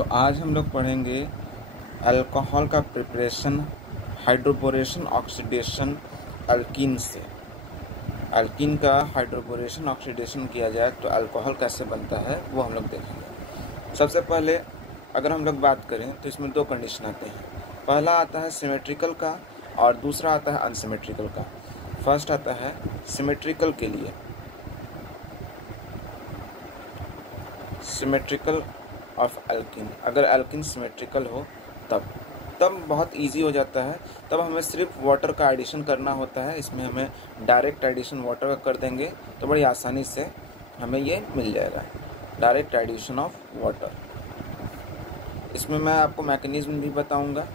तो आज हम लोग पढ़ेंगे अल्कोहल का प्रिपरेशन, हाइड्रोबोरेशन, ऑक्सीडेशन अल्कीन से। अल्कीन का हाइड्रोबोरेशन ऑक्सीडेशन किया जाए तो अल्कोहल कैसे बनता है वो हम लोग देखेंगे। सबसे पहले अगर हम लोग बात करें तो इसमें दो कंडीशन आते हैं। पहला आता है सिमेट्रिकल का और दूसरा आता है अनसिमेट्रिकल का। फर्स्ट आता है सिमेट्रिकल के लिए, सिमेट्रिकल ऑफ एल्कीन। अगर एल्कीन सिमेट्रिकल हो तब बहुत इजी हो जाता है। तब हमें सिर्फ वाटर का एडिशन करना होता है। इसमें हमें डायरेक्ट एडिशन वाटर का कर देंगे तो बड़ी आसानी से हमें ये मिल जाएगा, डायरेक्ट एडिशन ऑफ वाटर। इसमें मैं आपको मैकेनिज्म भी बताऊंगा।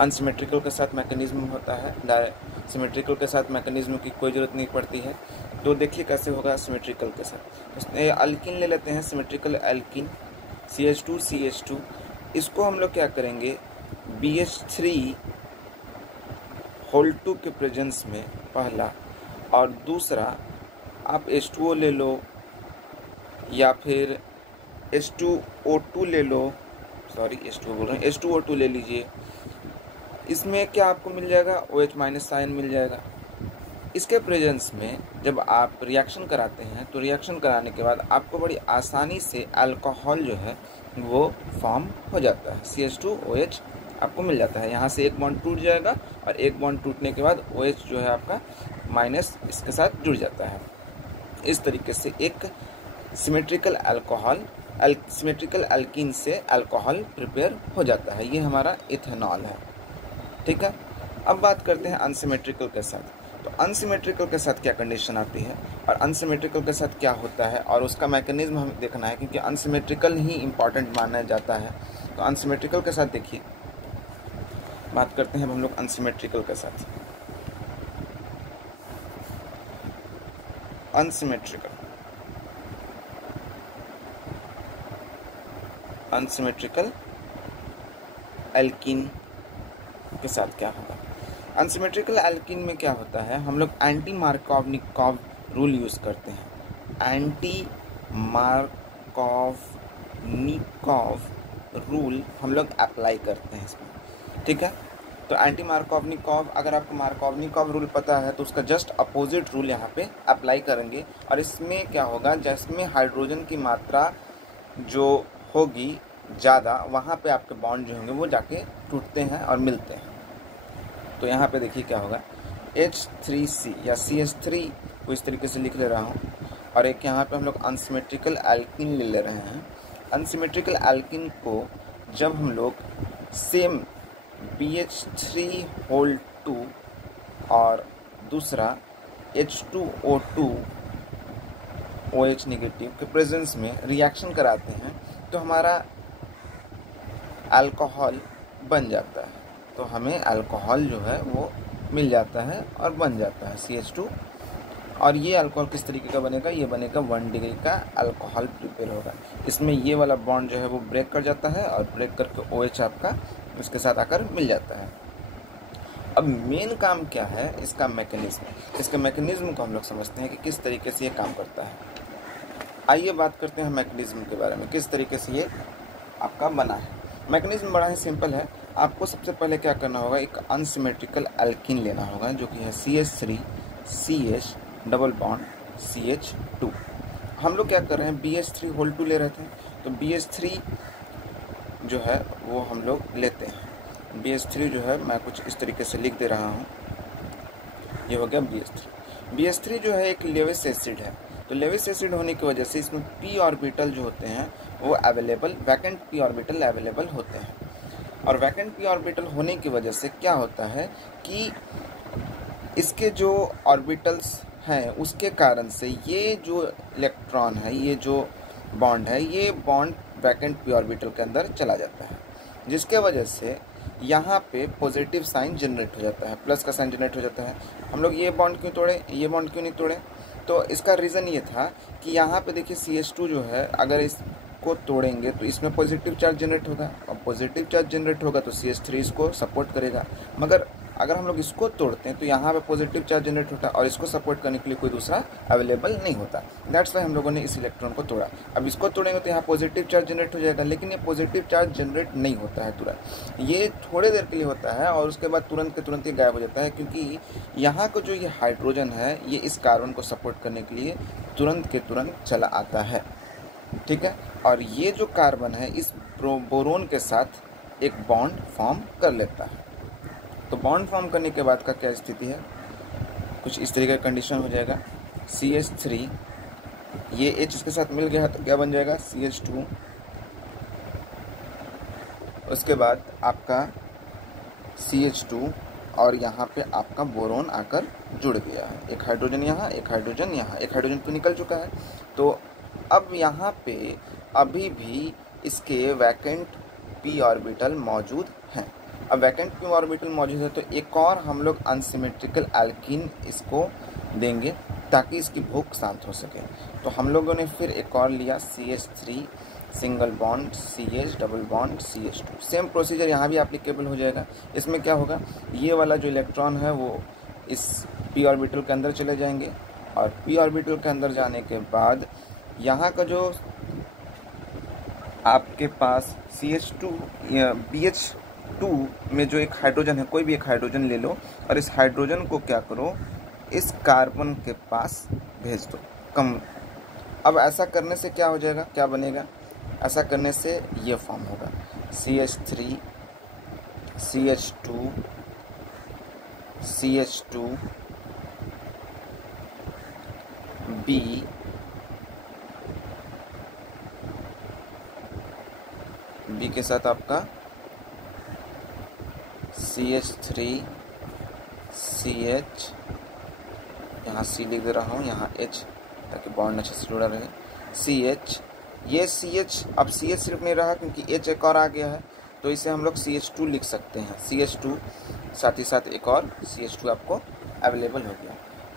अनसिमेट्रिकल के साथ मैकेनिज्म होता है, डायरेक्ट सिमेट्रिकल के साथ मैकेनिज्म की कोई ज़रूरत नहीं पड़ती है। तो देखिए कैसे होगा सिमेट्रिकल के साथ। अल्कीन ले लेते हैं, सिमेट्रिकल एल्कीन CH2 इसको हम लोग क्या करेंगे, BH3 के प्रेजेंस में पहला, और दूसरा आप H2O ले लो या फिर H2O2 ले लो, सॉरी H2O बोल रहे हैं, H2O2 ले लीजिए। इसमें क्या आपको मिल जाएगा, OH- आयन मिल जाएगा। इसके प्रेजेंस में जब आप रिएक्शन कराते हैं तो रिएक्शन कराने के बाद आपको बड़ी आसानी से अल्कोहल जो है वो फॉर्म हो जाता है। CH2OH आपको मिल जाता है। यहाँ से एक बॉन्ड टूट जाएगा और एक बॉन्ड टूटने के बाद OH जो है आपका माइनस इसके साथ जुड़ जाता है। इस तरीके से एक सिमेट्रिकल अल्कोहल, सिमेट्रिकल अल्कीन से अल्कोहल प्रिपेयर हो जाता है। ये हमारा इथेनॉल है, ठीक है। अब बात करते हैं अनसिमेट्रिकल के साथ। तो अनसिमेट्रिकल के साथ क्या कंडीशन आती है और अनसिमेट्रिकल के साथ क्या होता है और उसका मैकेनिज्म हमें देखना है, क्योंकि अनसिमेट्रिकल ही इम्पॉर्टेंट माना जाता है। तो अनसिमेट्रिकल के साथ देखिए, बात करते हैं हम लोग अनसिमेट्रिकल के साथ। अनसिमेट्रिकल एल्कीन के साथ क्या होगा। अनसिमेट्रिकल एल्कीन में क्या होता है, हम लोग एंटी मार्कोवनिकॉव रूल यूज़ करते हैं। एंटी मार्कोवनिकॉव रूल हम लोग अप्लाई करते हैं इसमें, ठीक है। तो एंटी मार्कोवनिकॉव, अगर आपको मार्कोवनिकॉव रूल पता है तो उसका जस्ट अपोजिट रूल यहाँ पे अप्लाई करेंगे। और इसमें क्या होगा, जिसमें हाइड्रोजन की मात्रा जो होगी ज़्यादा, वहाँ पे आपके बॉन्ड जो होंगे वो जाके टूटते हैं और मिलते हैं। तो यहाँ पे देखिए क्या होगा, H3C या CH3 को इस तरीके से लिख ले रहा हूँ, और एक यहाँ पे हम लोग अनसिमेट्रिकल एल्कीन ले रहे हैं। अनसिमेट्रिकल एल्कीन को जब हम लोग सेम BH3 और दूसरा H2O2 OH नेगेटिव के प्रेजेंस में रिएक्शन कराते हैं तो हमारा अल्कोहल बन जाता है। तो हमें अल्कोहल जो है वो मिल जाता है और बन जाता है CH2। और ये अल्कोहल किस तरीके का बनेगा, ये बनेगा 1 डिग्री का अल्कोहल प्रिपेयर होगा। इसमें ये वाला बॉन्ड जो है वो ब्रेक कर जाता है और ब्रेक करके OH आपका उसके साथ आकर मिल जाता है। अब मेन काम क्या है इसका मैकेनिज्म। इसके मैकेनिज्म को हम लोग समझते हैं कि किस तरीके से ये काम करता है। आइए बात करते हैं मैकेनिज्म के बारे में, किस तरीके से ये आपका बना है। मैकेनिज्म बड़ा ही सिंपल है। आपको सबसे पहले क्या करना होगा, एक अनसिमेट्रिकल एल्कीन लेना होगा जो कि है CH3 CH double bond CH2। हम लोग क्या कर रहे हैं, BH3 ले रहे थे, तो BH3 जो है वो हम लोग लेते हैं। BH3 जो है मैं कुछ इस तरीके से लिख दे रहा हूँ, ये हो गया BH3 जो है एक लेविस एसिड है। तो लेविस एसिड होने की वजह से इसमें p ऑर्बिटल जो होते हैं वो available, vacant p orbital available होते हैं। और वैकेंट p ऑर्बिटल होने की वजह से क्या होता है कि इसके जो ऑर्बिटल्स हैं उसके कारण से ये जो इलेक्ट्रॉन है, ये जो बॉन्ड है, ये बॉन्ड वैकेंट p ऑर्बिटल के अंदर चला जाता है, जिसके वजह से यहाँ पे पॉजिटिव साइन जनरेट हो जाता है, प्लस का साइन जनरेट हो जाता है। हम लोग ये बॉन्ड क्यों तोड़े, ये बॉन्ड क्यों नहीं तोड़े, तो इसका रीज़न ये था कि यहाँ पे देखिए CH2 जो है अगर इसको तोड़ेंगे तो इसमें पॉजिटिव चार्ज जनरेट होगा, और पॉजिटिव चार्ज जनरेट होगा तो CH3 इसको सपोर्ट करेगा। मगर अगर हम लोग इसको तोड़ते हैं तो यहाँ पे पॉजिटिव चार्ज जनरेट होता है और इसको सपोर्ट करने के लिए कोई दूसरा अवेलेबल नहीं होता। दैट्स वाई हम लोगों ने इस इलेक्ट्रॉन को तोड़ा। अब इसको तोड़ेंगे तो यहाँ पॉजिटिव चार्ज जनरेट हो जाएगा, लेकिन ये पॉजिटिव चार्ज जनरेट नहीं होता है तुरंत, ये थोड़े देर के लिए होता है और उसके बाद तुरंत के तुरंत ही गायब हो जाता है, क्योंकि यहाँ का जो ये हाइड्रोजन है ये इस कार्बन को सपोर्ट करने के लिए तुरंत के तुरंत चला आता है। ठीक है, और ये जो कार्बन है इस बोरोन के साथ एक बॉन्ड फॉर्म कर लेता है। तो बॉन्ड फॉर्म करने के बाद का क्या स्थिति है, कुछ इस तरीके का कंडीशन हो जाएगा। CH3 ये H इसके साथ मिल गया तो क्या बन जाएगा, CH2। उसके बाद आपका CH2 और यहाँ पे आपका बोरोन आकर जुड़ गया है, एक हाइड्रोजन यहाँ, एक हाइड्रोजन यहाँ, एक हाइड्रोजन तो निकल चुका है। तो अब यहाँ पे अभी भी इसके वैकेंट p ऑर्बिटल मौजूद हैं। अब वैकेंट p ऑर्बिटल मौजूद है तो एक और हम लोग अनसिमेट्रिकल एल्कीन इसको देंगे ताकि इसकी भूख शांत हो सके। तो हम लोगों ने फिर एक और लिया CH3 single bond CH double bond CH2। Same procedure यहाँ भी एप्लीकेबल हो जाएगा। इसमें क्या होगा, ये वाला जो इलेक्ट्रॉन है वो इस p ऑर्बिटल के अंदर चले जाएंगे और p ऑर्बिटल के अंदर जाने के बाद यहाँ का जो आपके पास CH2 या BH2 में जो एक हाइड्रोजन है, कोई भी एक हाइड्रोजन ले लो और इस हाइड्रोजन को क्या करो, इस कार्बन के पास भेज दो कम। अब ऐसा करने से क्या हो जाएगा, क्या बनेगा, ऐसा करने से ये फॉर्म होगा CH3 CH2 CH2 B के साथ आपका CH3 CH, यहाँ C लिख दे रहा हूँ, यहाँ H ताकि बॉन्ड अच्छे से जुड़ा रहे, CH, ये CH, अब CH सिर्फ नहीं रहा क्योंकि H एक और आ गया है तो इसे हम लोग CH2 लिख सकते हैं, CH2 साथ ही साथ एक और CH2 आपको अवेलेबल हो गया।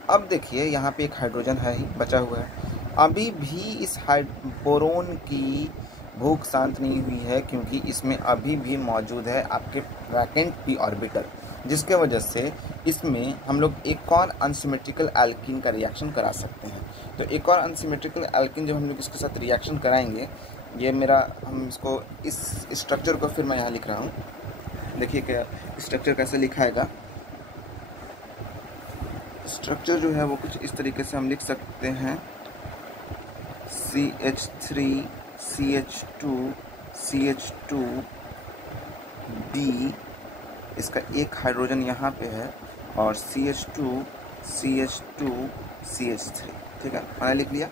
अब देखिए यहाँ पे एक हाइड्रोजन है ही बचा हुआ है, अभी भी इस बोरोन की भूख शांत नहीं हुई है क्योंकि इसमें अभी भी मौजूद है आपके वैकेंट p ऑर्बिटल, जिसके वजह से इसमें हम लोग एक और अनसिमेट्रिकल एल्कीन का रिएक्शन करा सकते हैं। तो एक और अनसिमेट्रिकल एल्कीन जब हम लोग इसके साथ रिएक्शन कराएंगे, ये मेरा, हम इसको इस स्ट्रक्चर को फिर मैं यहाँ लिख रहा हूँ, देखिए क्या स्ट्रक्चर कैसे लिखाएगा। स्ट्रक्चर जो है वो कुछ इस तरीके से हम लिख सकते हैं, CH3 CH2 CH2 B, इसका एक हाइड्रोजन यहाँ पे है और CH2 CH2 CH3। ठीक है, मैंने लिख लिया,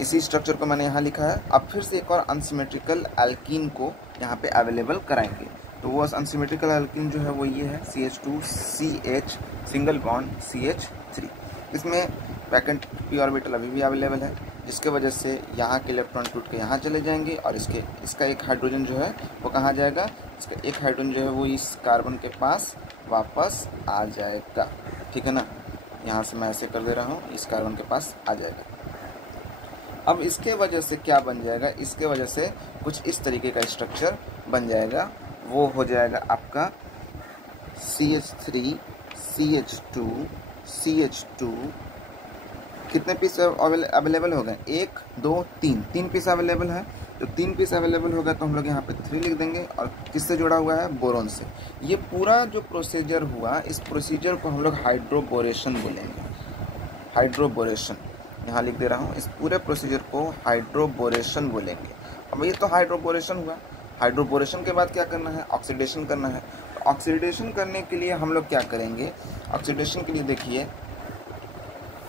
इसी स्ट्रक्चर को मैंने यहाँ लिखा है। अब फिर से एक और अनसिमेट्रिकल एल्कीन को यहाँ पे अवेलेबल कराएंगे, तो वो अनसिमेट्रिकल एल्कीन जो है वो ये है CH2 CH single bond CH3। इसमें वैकेंट p ऑर्बिटल अभी भी अवेलेबल है, जिसके वजह से यहाँ के इलेक्ट्रॉन टूट के यहाँ चले जाएंगे और इसका एक हाइड्रोजन जो है वो कहाँ जाएगा, इसका एक हाइड्रोजन जो है वो इस कार्बन के पास वापस आ जाएगा। ठीक है ना, यहाँ से मैं ऐसे कर दे रहा हूँ, इस कार्बन के पास आ जाएगा। अब इसके वजह से क्या बन जाएगा, इसके वजह से कुछ इस तरीके का स्ट्रक्चर बन जाएगा, वो हो जाएगा आपका CH3 CH2 CH2। कितने पीस अवेलेबल हो गए, 1 2 3 पीस अवेलेबल है। तो 3 पीस अवेलेबल होगा तो हम लोग यहाँ पे 3 लिख देंगे और किससे जुड़ा हुआ है, बोरोन से। ये पूरा जो प्रोसीजर हुआ, इस प्रोसीजर को हम लोग हाइड्रोबोरेशन बोलेंगे, हाइड्रोबोरेशन यहाँ लिख दे रहा हूँ, इस पूरे प्रोसीजर को हाइड्रोबोरेशन बोलेंगे। अब ये तो हाइड्रोबोरेशन हुआ, हाइड्रोबोरेशन के बाद क्या करना है, ऑक्सीडेशन करना है। तो ऑक्सीडेशन करने के लिए हम लोग क्या करेंगे, ऑक्सीडेशन के लिए देखिए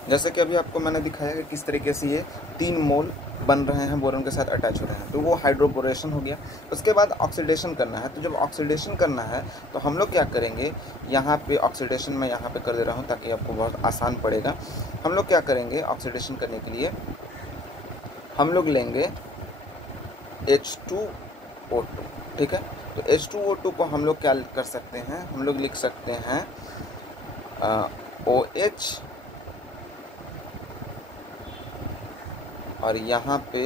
जैसे कि अभी आपको मैंने दिखाया कि किस तरीके से ये 3 मोल बन रहे हैं, बोरोन के साथ अटैच हो रहे हैं, तो वो हाइड्रोबोरेशन हो गया। उसके बाद ऑक्सीडेशन करना है, तो जब ऑक्सीडेशन करना है तो हम लोग क्या करेंगे, यहाँ पे ऑक्सीडेशन मैं यहाँ पे कर दे रहा हूँ ताकि आपको बहुत आसान पड़ेगा। हम लोग क्या करेंगे, ऑक्सीडेशन करने के लिए हम लोग लेंगे H2O2। ठीक है, तो H2O2 को हम लोग क्या कर सकते हैं, हम लोग लिख सकते हैं OH और यहाँ पे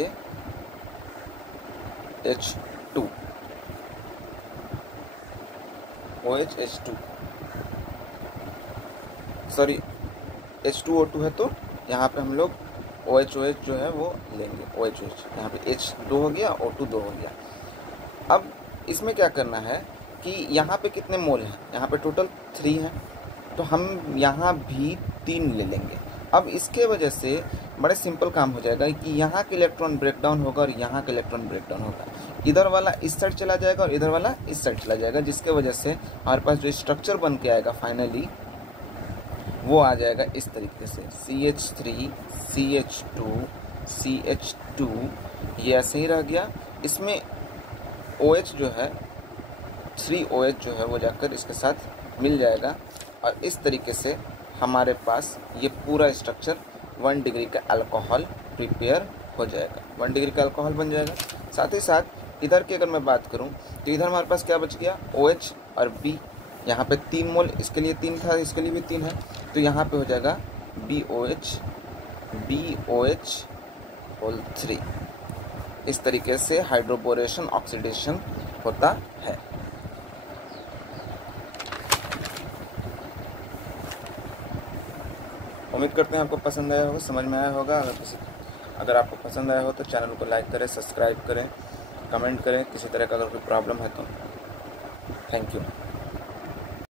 H2, OH H2। Sorry H2O2 है तो यहाँ पे हम लोग OH जो है वो लेंगे, OH यहाँ पे H 2 हो गया, O2 2 हो गया। अब इसमें क्या करना है कि यहाँ पे कितने मोल हैं, यहाँ पे टोटल 3 है, तो हम यहाँ भी 3 ले लेंगे। अब इसके वजह से बड़े सिंपल काम हो जाएगा कि यहाँ के इलेक्ट्रॉन ब्रेकडाउन होगा और यहाँ का इलेक्ट्रॉन ब्रेकडाउन होगा, इधर वाला इस साइड चला जाएगा और इधर वाला इस साइड चला जाएगा, जिसके वजह से हमारे पास जो स्ट्रक्चर बन के आएगा फाइनली वो आ जाएगा इस तरीके से CH3 CH2 CH2, ये ऐसे ही रह गया। इसमें OH जो है 3OH जो है वो जाकर इसके साथ मिल जाएगा और इस तरीके से हमारे पास ये पूरा स्ट्रक्चर 1 डिग्री का अल्कोहल प्रिपेयर हो जाएगा, 1 डिग्री का अल्कोहल बन जाएगा। साथ ही साथ इधर की अगर मैं बात करूं तो इधर हमारे पास क्या बच गया, OH और B, यहाँ पे 3 मोल, इसके लिए 3 था, इसके लिए भी 3 है, तो यहाँ पे हो जाएगा BOH होल 3। इस तरीके से हाइड्रोबोरेशन ऑक्सीडेशन होता है। उम्मीद करते हैं आपको पसंद आया होगा, समझ में आया होगा। अगर आपको पसंद आया हो तो चैनल को लाइक करें, सब्सक्राइब करें, कमेंट करें। किसी तरह का अगर कोई प्रॉब्लम है तो थैंक यू।